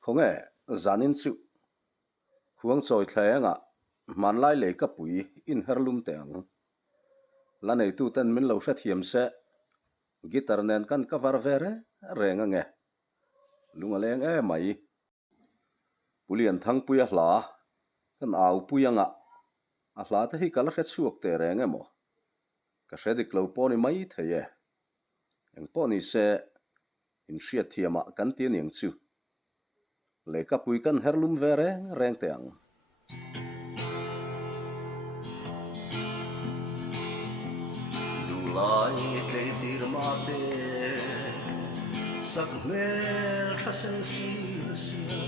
không nghe zanin chu khuang choi thleng a man lai le ka pui in herlum teng la nei tu ten min lo hra thiam se guitar nen kan cover vere renga nge lunga leng e mai pulian thang puya hla kan au puyanga a hla te hi kala hret suak te renga mo ka hredik lo poni mai theye eng poni se in hriat thiama kan ti ning chu le ka pui kan herlum vere reng teng lai ke dir ma te sak mel thasen si sia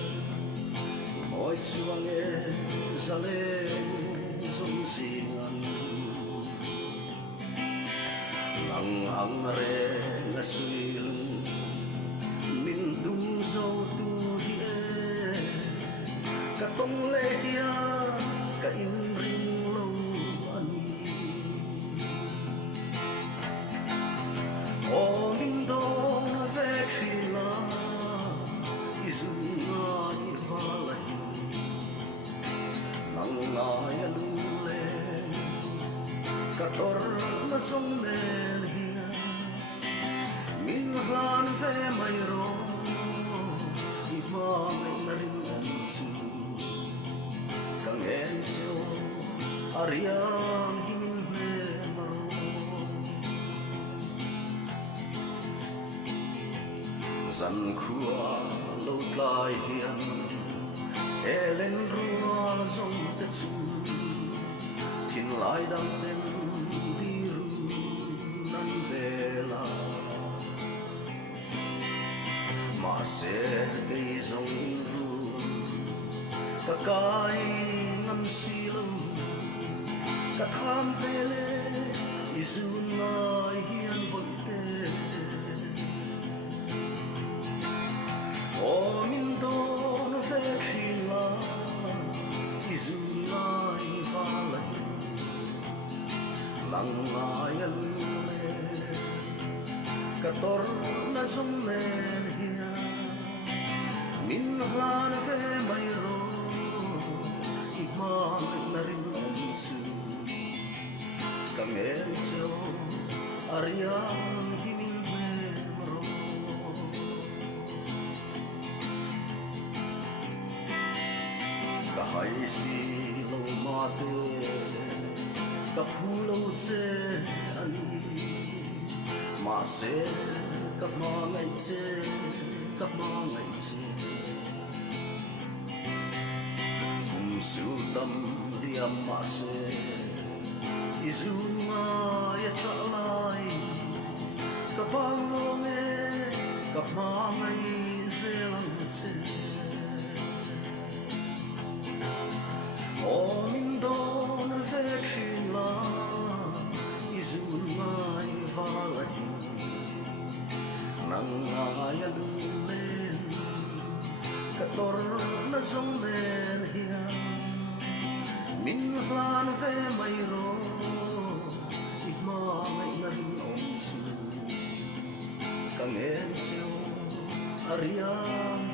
oi chuang e zale zum zingan lang ang re na suil min dum zo tu hi e ka tong le ya ka in ring lo ani o min don ve khila izunga I valai nang na ya lu le ka tor na song nen hia min hlan ve mai ro I ma mai na rin an chu kang en cheo ariang himin me maro zan khua lo tlai hian elen rual zong te chu thin lai dam ten di ru nan vela ma se ei zong ru ka kai ngam si lo ka tham vele izun lai hian bol te o min don ve khila izun lai valai lang lai le ka tor na zong nen hia min hlan ve mai ro I ma na rin an chu kang en cheo ariang himin me ro ka hai si lo ma te ka phu lo che ani ma se ka ma ngai che ka ma ngai che su tâm liam ma se izunga ya tra lai ka bang lo me ka ma ngai zelang che o min don ve khila izunga I valai nang ya lu len ka tor na zong len hia min hlan ve mai ro I ma ngai na rin om chu kang en cheo ariang